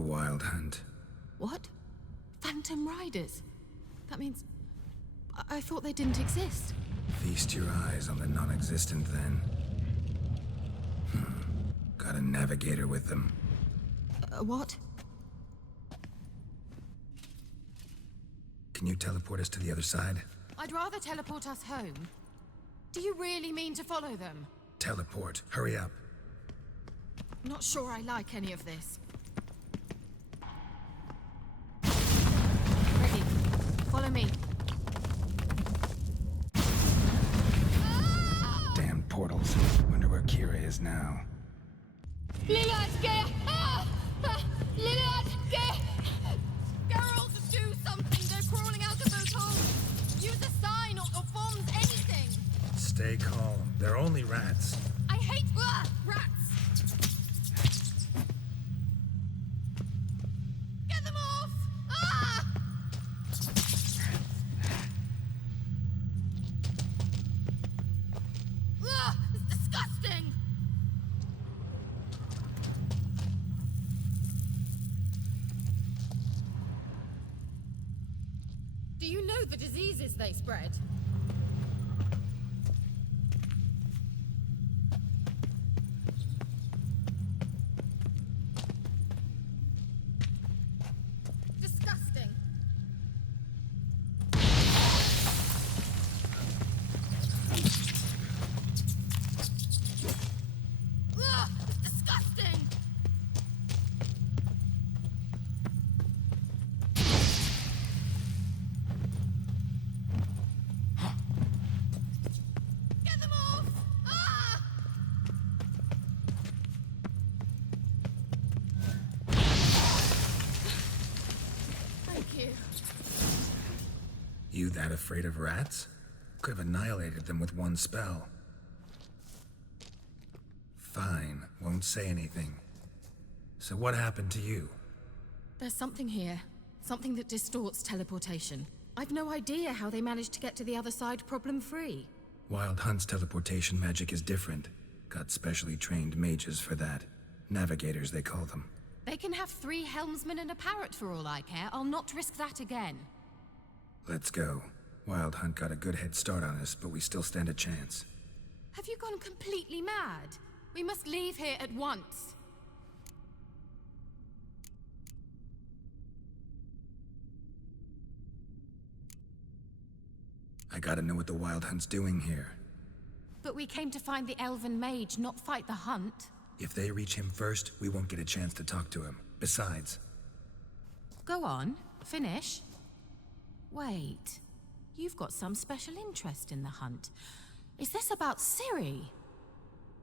the Wild Hunt. What? Phantom Riders? That means... I thought they didn't exist. Feast your eyes on the non-existent, then. Got a navigator with them. What? Can you teleport us to the other side? I'd rather teleport us home. Do you really mean to follow them? Teleport. Hurry up. Not sure I like any of this. Ready. Follow me. Damn portals. Wonder where Keira is now. Geralt, do something! They're crawling out of those holes! Use a sign or bombs, anything! Stay calm. They're only rats. I hate rats! Get them off! Ah! It's disgusting! Do you know the diseases they spread? Disgusting. It's disgusting! Get them off! Ah! Thank you. You that afraid of rats? Could have annihilated them with one spell. Fine, won't say anything. So what happened to you? There's something here. Something that distorts teleportation. I've no idea how they managed to get to the other side problem-free. Wild Hunt's teleportation magic is different. Got specially trained mages for that. Navigators, they call them. They can have 3 helmsmen and a parrot for all I care. I'll not risk that again. Let's go. Wild Hunt got a good head start on us, but we still stand a chance. Have you gone completely mad? We must leave here at once. I gotta know what the Wild Hunt's doing here. But we came to find the elven mage, not fight the hunt. If they reach him first, we won't get a chance to talk to him. Besides... Go on, finish. Wait, you've got some special interest in the hunt. Is this about Ciri?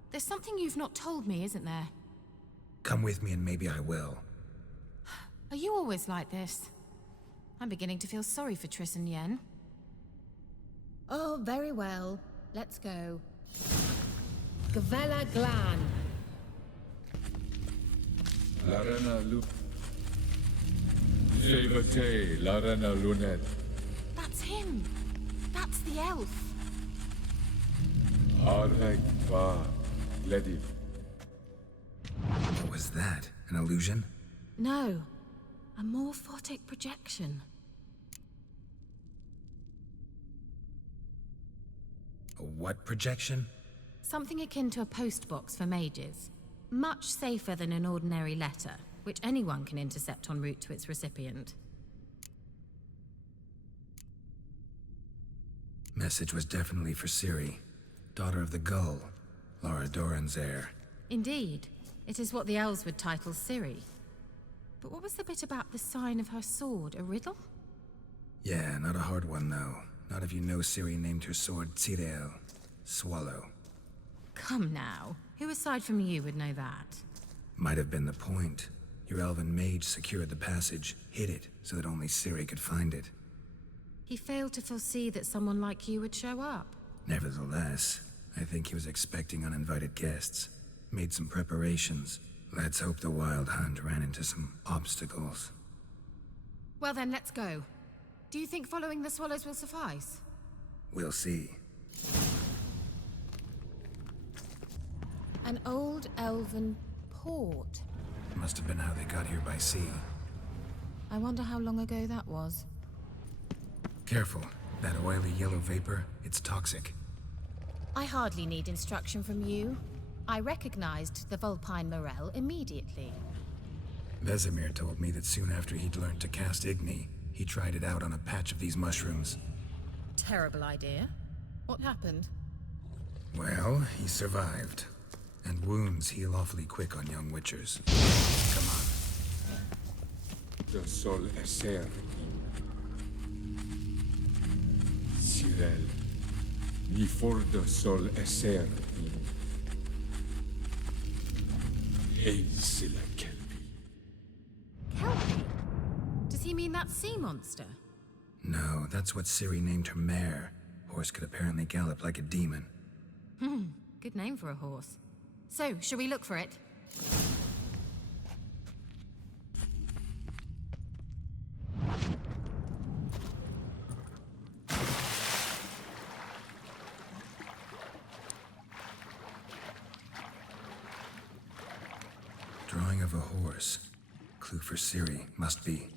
There's something you've not told me, isn't there? Come with me and maybe I will. Are you always like this? I'm beginning to feel sorry for Triss and Yen. Oh, very well. Let's go. Gavella Glan. Larena Lu... Jevate, Larena Lunet. That's him! That's the elf! Arvek Va, Ledi. What was that? An illusion? No. A morphotic projection. A what projection? Something akin to a postbox for mages. Much safer than an ordinary letter, which anyone can intercept en route to its recipient. Message was definitely for Ciri, daughter of the Gull, Lara Doran's heir. Indeed. It is what the elves would title Ciri. But what was the bit about the sign of her sword? A riddle? Yeah, not a hard one though. Not if you know Ciri named her sword Tirel, swallow. Come now. Who aside from you would know that? Might have been the point. Your elven mage secured the passage, hid it, so that only Ciri could find it. He failed to foresee that someone like you would show up. Nevertheless, I think he was expecting uninvited guests. Made some preparations. Let's hope the Wild Hunt ran into some obstacles. Well then, let's go. Do you think following the swallows will suffice? We'll see. An old elven port. Must have been how they got here by sea. I wonder how long ago that was. Careful. That oily yellow vapor, it's toxic. I hardly need instruction from you. I recognized the Vulpine Morel immediately. Vesemir told me that soon after he'd learned to cast Igni, he tried it out on a patch of these mushrooms. Terrible idea. What happened? Well, he survived. And wounds heal awfully quick on young witchers. Come on. The sol esser in Cyril. Ni for the sol esser in Eisila Kelpi. Kelpie? Does he mean that sea monster? No, that's what Ciri named her mare. Horse could apparently gallop like a demon. Good name for a horse. So, shall we look for it? Drawing of a horse. Clue for Ciri, must be.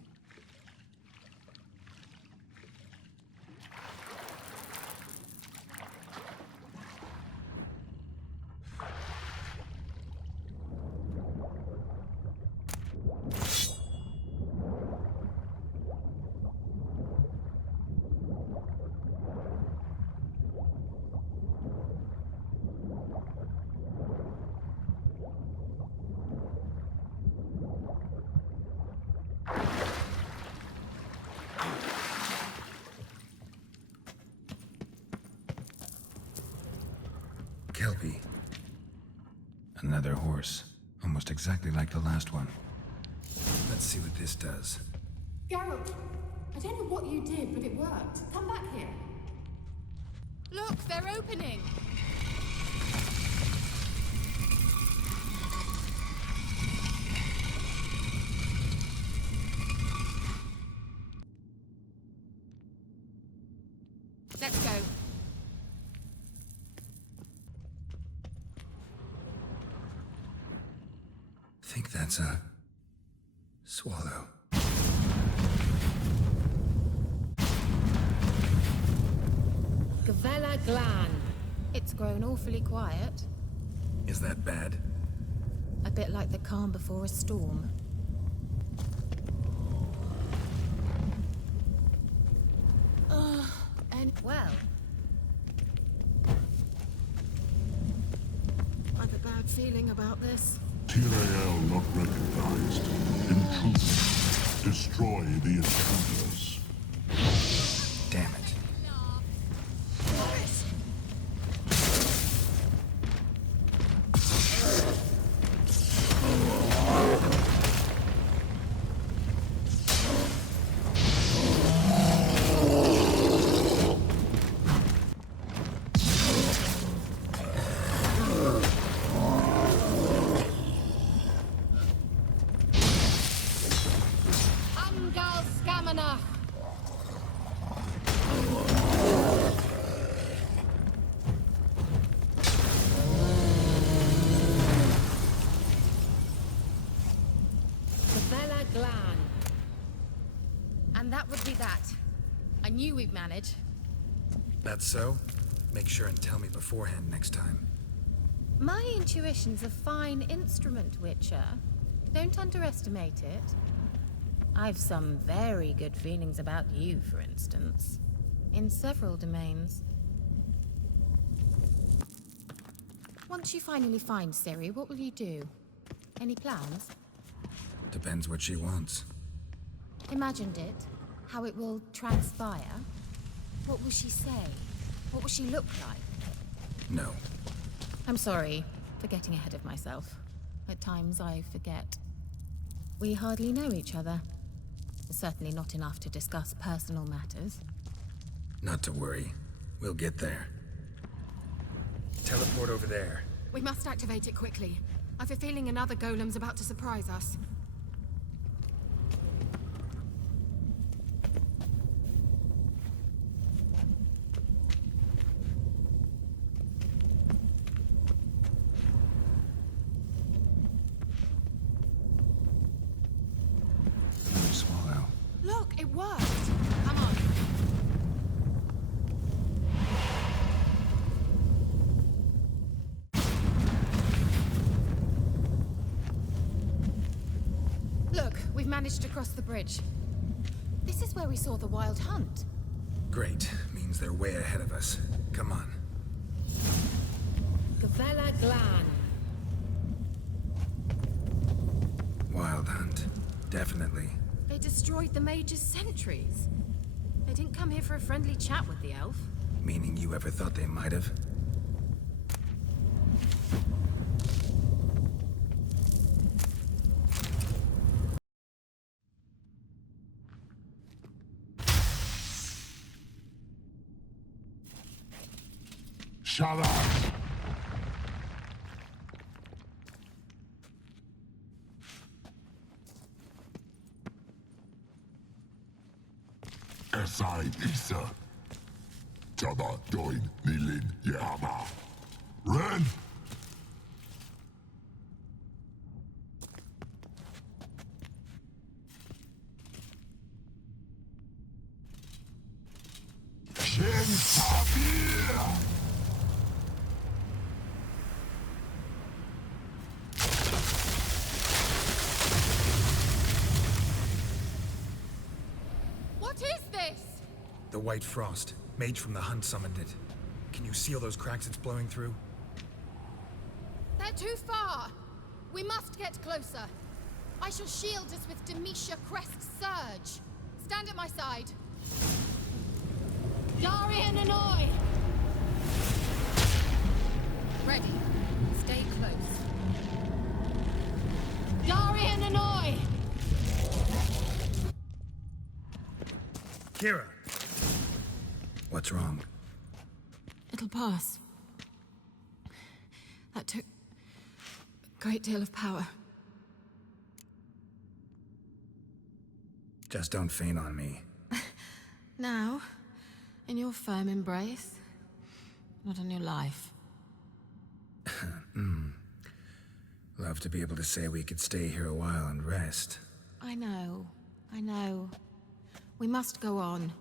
Kelpie. Another horse. Almost exactly like the last one. Let's see what this does. Geralt, I don't know what you did, but it worked. Come back here. Look, they're opening! Let's go. Think that's a swallow. Gavella Glan. It's grown awfully quiet. Is that bad? A bit like the calm before a storm. And well, I've a bad feeling about this. Tyrael not recognized. Intruder. Destroy the intruders. Damn it. Angal Scamanach. Gavella Glan. And that would be that. I knew we'd manage. That's so? Make sure and tell me beforehand next time. My intuition's a fine instrument, Witcher. Don't underestimate it. I've some very good feelings about you, for instance. In several domains. Once you finally find Ciri, what will you do? Any plans? Depends what she wants. Imagined it? How it will transpire? What will she say? What will she look like? No. I'm sorry for getting ahead of myself. At times I forget. We hardly know each other. Certainly not enough to discuss personal matters. Not to worry. We'll get there. Teleport over there. We must activate it quickly. I've a feeling another golem's about to surprise us. We've managed to cross the bridge. This is where we saw the wild hunt. Great. Means they're way ahead of us. Come on. Gavella Glan. Wild hunt. Definitely. They destroyed the mage's sentries. They didn't come here for a friendly chat with the elf. Meaning you ever thought they might have? Shut up! Esai Isa. Jada Doin Nilin Yama. Ren! Shin Sabria! What is this? The White Frost. Mage from the hunt summoned it. Can you seal those cracks it's blowing through? They're too far. We must get closer. I shall shield us with Demetia Crest's surge. Stand at my side. Darian Annoy. Ready. Stay close. Darian Annoy. Keira! What's wrong? It'll pass. That took a great deal of power. Just don't faint on me. Now, in your firm embrace, not on your life. Love to be able to say we could stay here a while and rest. I know. We must go on.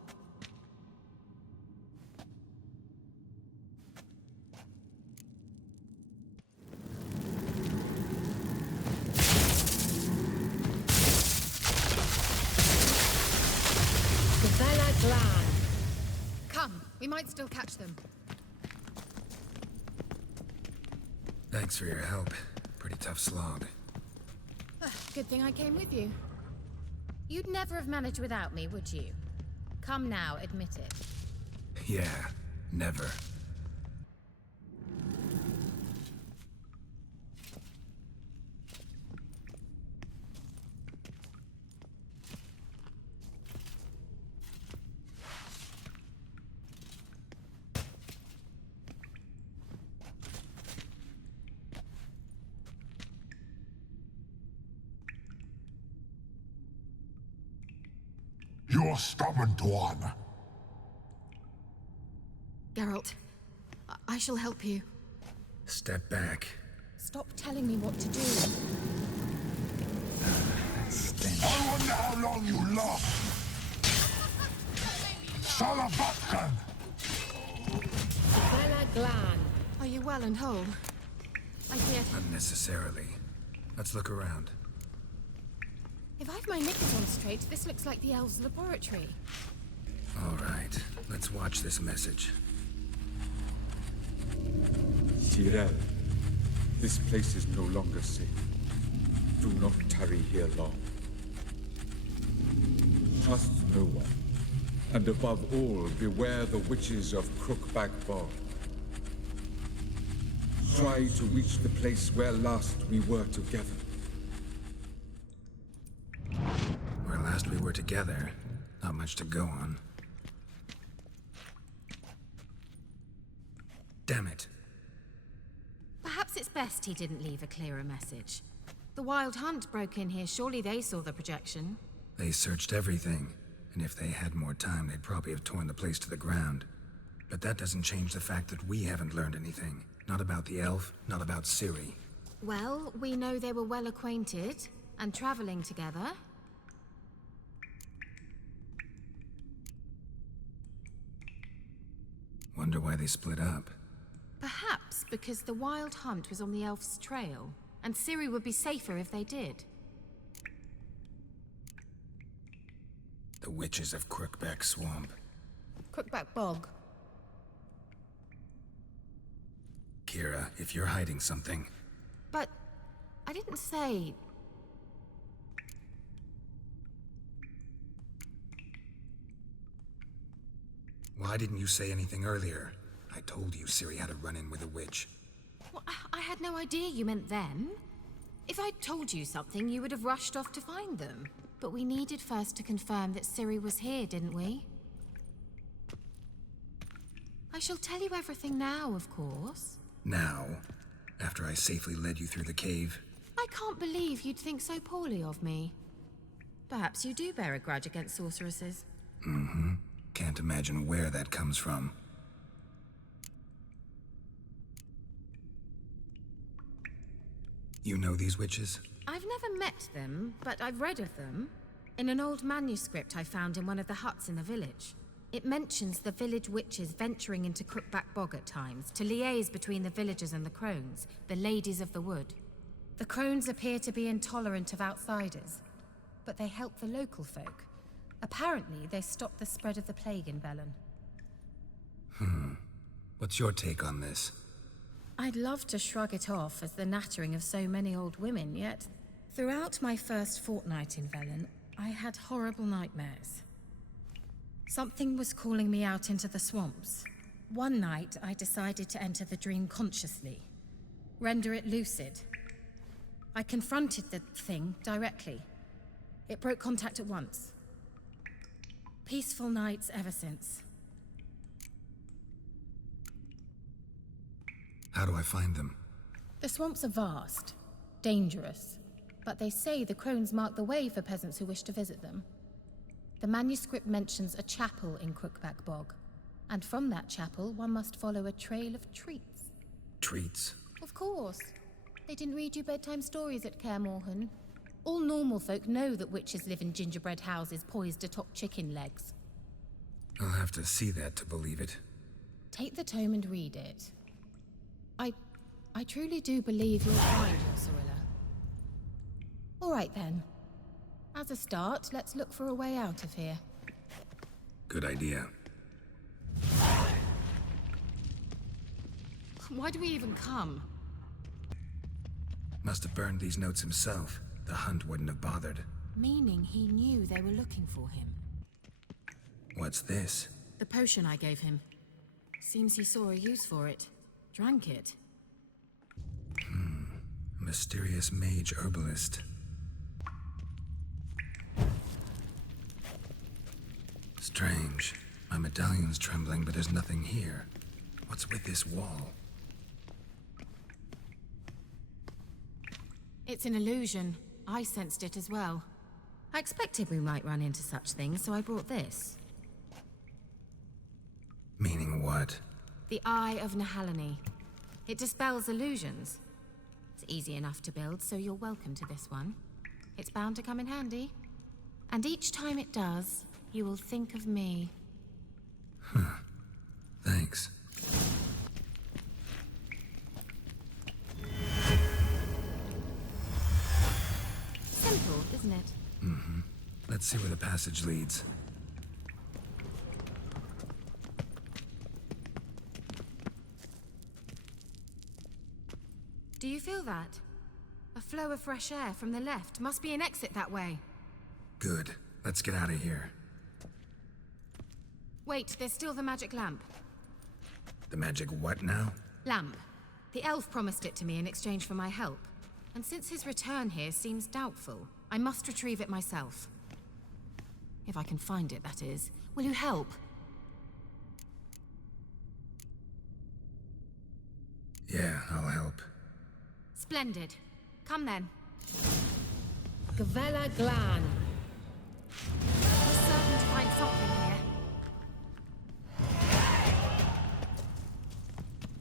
Gavella Glan. Come, we might still catch them. Thanks for your help. Pretty tough slog. Good thing I came with you. You'd never have managed without me, would you? Come now, admit it. Yeah, never. You're stubborn one. Geralt, I shall help you. Step back. Stop telling me what to do. That stench. I wonder how long you last. Salavatkan! Gavella Glan. Are you well and whole? I feared... Unnecessarily. Let's look around. If I've my knickers on straight, this looks like the elves' laboratory. All right, let's watch this message. Ciri, this place is no longer safe. Do not tarry here long. Trust no one. And above all, beware the witches of Crookback Bog. Try to reach the place where last we were together. Where last we were together, not much to go on. Damn it. Perhaps it's best he didn't leave a clearer message. The Wild Hunt broke in here. Surely they saw the projection. They searched everything, and if they had more time, they'd probably have torn the place to the ground. But that doesn't change the fact that we haven't learned anything. Not about the elf, not about Ciri. Well, we know they were well acquainted and traveling together. Wonder why they split up. Perhaps because the Wild Hunt was on the elf's trail, and Ciri would be safer if they did. The witches of Crookback Swamp. Crookback Bog. Keira, if you're hiding something... But I didn't say... Why didn't you say anything earlier? I told you Ciri had a run-in with a witch. Well, I had no idea you meant them. If I'd told you something, you would have rushed off to find them. But we needed first to confirm that Ciri was here, didn't we? I shall tell you everything now, of course. Now? After I safely led you through the cave? I can't believe you'd think so poorly of me. Perhaps you do bear a grudge against sorceresses. Mm-hmm. Can't imagine where that comes from. You know these witches? I've never met them, but I've read of them. In an old manuscript I found in one of the huts in the village. It mentions the village witches venturing into Crookback Bog at times to liaise between the villagers and the crones, the ladies of the wood. The crones appear to be intolerant of outsiders, but they help the local folk. Apparently, they stopped the spread of the plague in Velen. What's your take on this? I'd love to shrug it off as the nattering of so many old women, yet throughout my first fortnight in Velen, I had horrible nightmares. Something was calling me out into the swamps. One night, I decided to enter the dream consciously, render it lucid. I confronted the thing directly. It broke contact at once. Peaceful nights ever since. How do I find them? The swamps are vast, dangerous, but they say the crones mark the way for peasants who wish to visit them. The manuscript mentions a chapel in Crookback Bog, and from that chapel one must follow a trail of treats. Treats? Of course. They didn't read you bedtime stories at Kaer Morhen. All normal folk know that witches live in gingerbread houses poised atop chicken legs. I'll have to see that to believe it. Take the tome and read it. I truly do believe you'll find your Cirilla. All right then. As a start, let's look for a way out of here. Good idea. Why do we even come? Must have burned these notes himself. The hunt wouldn't have bothered. Meaning he knew they were looking for him. What's this? The potion I gave him. Seems he saw a use for it. Drank it. Mysterious mage herbalist. Strange. My medallion's trembling, but there's nothing here. What's with this wall? It's an illusion. I sensed it as well. I expected we might run into such things, so I brought this. Meaning what? The Eye of Nahalani. It dispels illusions. It's easy enough to build, so you're welcome to this one. It's bound to come in handy. And each time it does, you will think of me. Thanks. Simple, isn't it? Let's see where the passage leads. Do you feel that? A flow of fresh air from the left. Must be an exit that way. Good. Let's get out of here. Wait, there's still the magic lamp. The magic what now? Lamp. The elf promised it to me in exchange for my help. And since his return here seems doubtful, I must retrieve it myself. If I can find it, that is. Will you help? Yeah, I'll help. Splendid. Come then. Gavella Glan. We're certain to find something here.